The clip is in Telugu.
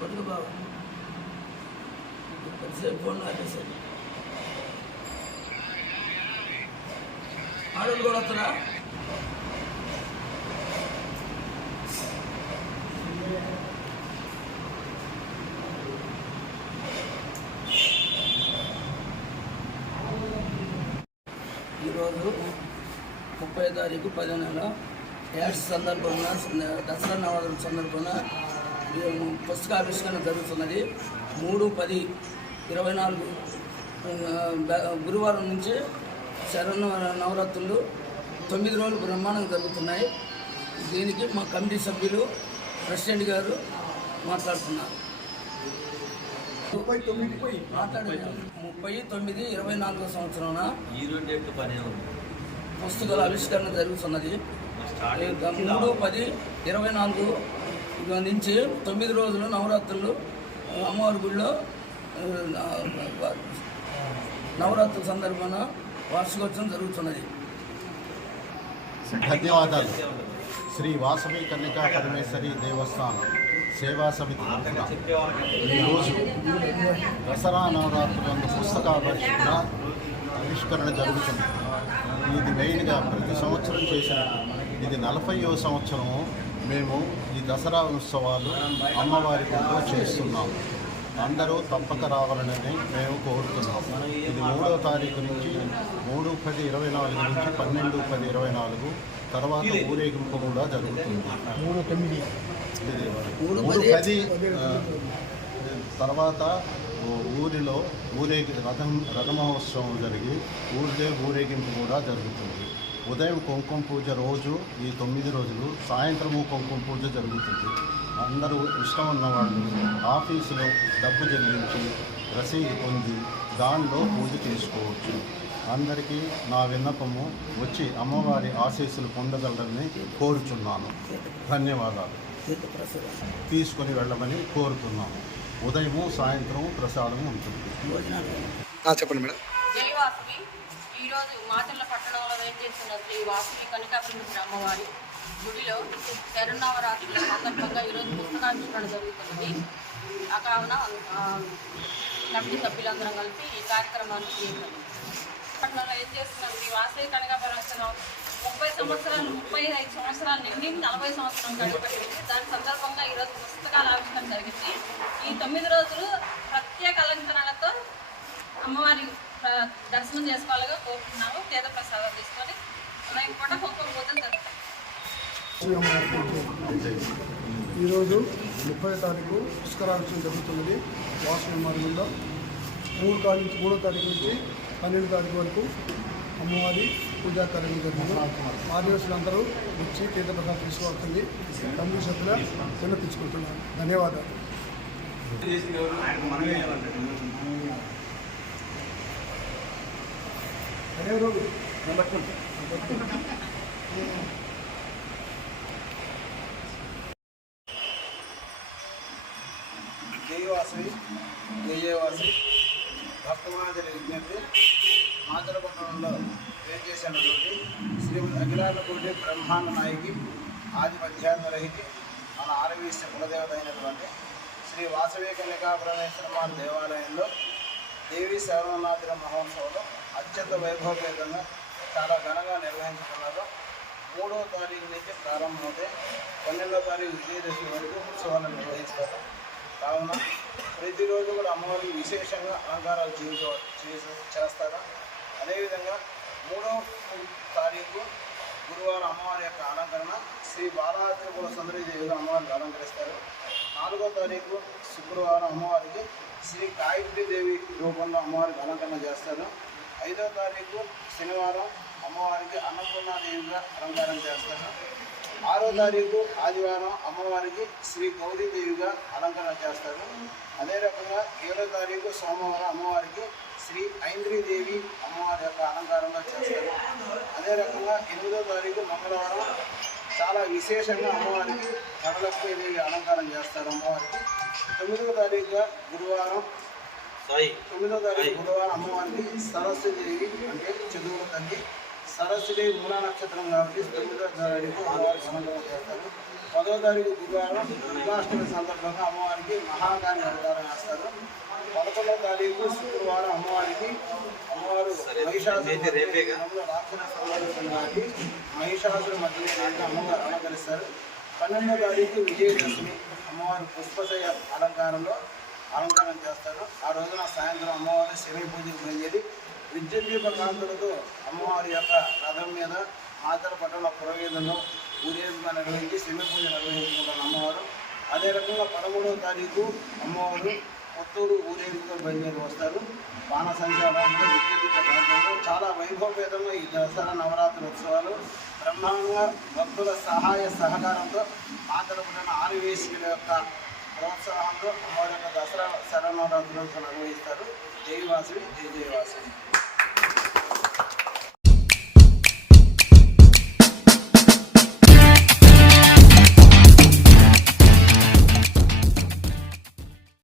పట్టుకు బాబు కొద్దిసేపు ఆపేసాడు కూడా వస్తారా ఈరోజు ముప్పై తారీఖు పదో నెల. యాడ్స్ సందర్భంగా దసరా నవరాత్రుల సందర్భంగా ఈ పుస్తకావిష్కరణ జరుగుతున్నది. మూడు పది ఇరవై నాలుగు గురువారం నుంచి శరణ నవరాత్రులు తొమ్మిది రోజులు బ్రహ్మాండంగా జరుగుతున్నాయి. దీనికి మా కమిటీ సభ్యులు ప్రెసిడెంట్ గారు మాట్లాడుతున్నారు. ముప్పై తొమ్మిది ముప్పై తొమ్మిది ఇరవై నాలుగో సంవత్సరాన? ఈ రెండు డేట్లు పనే ఉంది పుస్తకాల ఆవిష్కరణ జరుగుతున్నది. మూడు పది ఇరవై నాలుగు నుంచి తొమ్మిది రోజులు నవరాత్రులు అమ్మవారి గుడిలో నవరాత్రుల సందర్భాన వార్షికోత్సవం జరుగుతున్నది. ధన్యవాదాలు. శ్రీ వాసవి కన్యకా పరమేశ్వరి దేవస్థానం సేవా సమితి తరఫున ఈరోజు దసరా నవరాత్రులందు పుస్తకావిష్కరణ ఆవిష్కరణ జరుగుతుంది. ఇది మెయిన్గా ప్రతి సంవత్సరం చేసిన ఇది నలభైవ సంవత్సరము మేము ఈ దసరా ఉత్సవాలు అమ్మవారి గుడిలో చేస్తున్నాము. అందరూ తప్పక రావాలని మేము కోరుతున్నాం ఇది మూడో తారీఖు నుంచి మూడు పది ఇరవై నాలుగు నుంచి పన్నెండు పది ఇరవై నాలుగు తర్వాత ఊరేగింపు కూడా జరుగుతుంది. మూడు పది. తర్వాత ఊరిలో ఊరేగి రథం రథమహోత్సవం జరిగి ఊరిలో ఊరేగింపు కూడా జరుగుతుంది. ఉదయం కుంకుమ పూజ రోజు ఈ తొమ్మిది రోజులు సాయంత్రము కుంకుమ పూజ జరుగుతుంది. అందరూ ఇష్టం ఉన్నవాళ్ళు ఆఫీసులో డబ్బు చెల్లించి రసీదు పొంది దానిలో పూజ చేసుకోవచ్చు. అందరికీ నా విన్నపము వచ్చి అమ్మవారి ఆశీస్సులు పొందగలరని కోరుచున్నాను. ధన్యవాదాలు. తీసుకొని వెళ్ళమని కోరుతున్నాము ఉదయము సాయంత్రం ప్రసాదం ఉంటుంది. చెప్పండి మేడం. జై వాసవి ఈరోజు మాచర్ల పట్టణంలో వేంచేస్తున్న శ్రీ వాసవి కనకాపరమేశ్వర అమ్మవారి గుడిలో శరణవరాత్రుల సందర్భంగా ఈరోజు పుస్తకావిష్కరణ జరుగుతున్నది ఆ కావున ఆ, కమిటీ సభ్యులందరం కలిసి ఈ కార్యక్రమాన్ని చేశారు పట్టణంలో ఏం చేస్తున్నారు శ్రీ వాసవి కనకాపరమేశ్వర? ముప్పై సంవత్సరాలు ముప్పై ఐదు సంవత్సరాలు నిండి నలభై సంవత్సరం గడిపెట్టింది దాని సందర్భంగా ఈరోజు పుస్తకాల ఆవిష్కరణ జరిగింది. ఈ తొమ్మిది రోజులు ప్రత్యేక అలంకరణలతో అమ్మవారి దర్శనం చేసుకోవాలిగా కోరుకున్నాము పేద ప్రసాదం తీసుకొని ఉదయం పూట కుంకుమ పూజలు జరుగుతాయి ఈరోజు ముప్పై తారీఖు పుష్కరాభిషేకం జరుగుతున్నది. వాసు మార్గంలో మూడు తారీఖు నుంచి మూడో తారీఖు నుంచి పన్నెండు తారీఖు వరకు అమ్మవారి పూజా కార్యక్రమం జరిగింది ఆదివాసులందరూ వచ్చి తీర్థప్రసాదం తీసుకోవాల్సింది. కమిటీ సభ్యుల విన్నతించుకుంటున్నాను ధన్యవాదాలు. అదే రోజు జయవాసవి జయవాసి భక్తమాజలి విజ్ఞప్తి. మాచలపట్నంలో ఏం చేసినటువంటి శ్రీమతి అఖిలాండకోటి బ్రహ్మాండ నాయకి ఆది మధ్యాహ్నరహితి మన ఆరవీశ్య కులదేవత అయినటువంటి శ్రీ వాసవి కన్యకా దేవాలయంలో దేవి శరణనాథుల మహోత్సవంలో అత్యంత వైభవపేతంగా చాలా ఘనంగా నిర్వహించుకున్నారు. మూడో తారీఖు నుంచి ప్రారంభమవుతాయి. పన్నెండో తారీఖు విజయదశమి వరకు ఉత్సవాలను నిర్వహిస్తారు. కావున ప్రతిరోజు కూడా అమ్మవారికి విశేషంగా అలంకారాలు చేయించ చేస- చేస్తారు? అదేవిధంగా మూడో తారీఖు గురువారం అమ్మవారి యొక్క అలంకరణ శ్రీ బాలాత్రిపుర సుందరి దేవిగా అమ్మవారికి అలంకరిస్తారు. నాలుగో తారీఖు శుక్రవారం అమ్మవారికి శ్రీ గాయత్రి దేవి రూపంలో అమ్మవారికి అలంకరణ చేస్తారు. ఐదో తారీఖు శనివారం అమ్మవారికి అన్నపూర్ణాదేవిగా అలంకారం చేస్తారు. ఆరో తారీఖు ఆదివారం అమ్మవారికి శ్రీ గౌరీదేవిగా అలంకరణ చేస్తారు. అదే రకంగా ఏడో తారీఖు సోమవారం అమ్మవారికి శ్రీ ఐంద్రీదేవి అమ్మవారి యొక్క అలంకారంగా చేస్తారు. అదే రకంగా ఎనిమిదో తారీఖు మంగళవారం చాలా విశేషంగా అమ్మవారికి వరలక్ష్మీదేవి అలంకారం చేస్తారు అమ్మవారికి. తొమ్మిదో తారీఖుగా గురువారం. సాయి. తొమ్మిదో తారీఖు బుధవారం అమ్మవారికి సరస్వతిదేవి అంటే చదువుల తల్లి. సరస్వతిదేవి మూలా నక్షత్రం కాబట్టి తొమ్మిదో తారీఖు అమ్మవారికి అలంకరణ చేస్తారు. పదో తారీఖు గురువారం దుర్గాష్టమి సందర్భంగా అమ్మవారికి మహాగాని అవతారం వేస్తారు పదకొండో తారీఖు శుక్రవారం అమ్మవారికి అమ్మవారు మహిషాసుర కాబట్టి మహిషాసుర మధ్యలో అమ్మవారు అలంకరిస్తారు. పన్నెండో తారీఖు విజయదశమి అమ్మవారు పుష్పశయ అలంకారంలో అలంకారం చేస్తారు. ఆ రోజున సాయంత్రం అమ్మవారి శని పూజలు జరిగేది విద్యుద్దీప కాంతులతో అమ్మవారి యొక్క రథం మీద ఆచర పట్టణ పురవీధంలో ఊరేగింపుగా నిర్వహించి శని పూజ నిర్వహించుకుంటారు అమ్మవారు. అదే రకంగా పదమూడవ తారీఖు అమ్మవారు కొత్తూరు ఊరేగింపుగా బయలుదేరి వస్తారు. బాణసంఖ్య అలాంటి విద్యుత్ చాలా ఈ దసరా నవరాత్రి ఉత్సవాలు బ్రహ్మాండంగా భక్తుల సహాయ సహకారంతో ఆచర పట్టణ యొక్క ప్రోత్సాహంతో అమ్మవారి యొక్క దసరా ఉత్సవాలు నిర్వహిస్తారు. జయవాసి జయ జయవాసి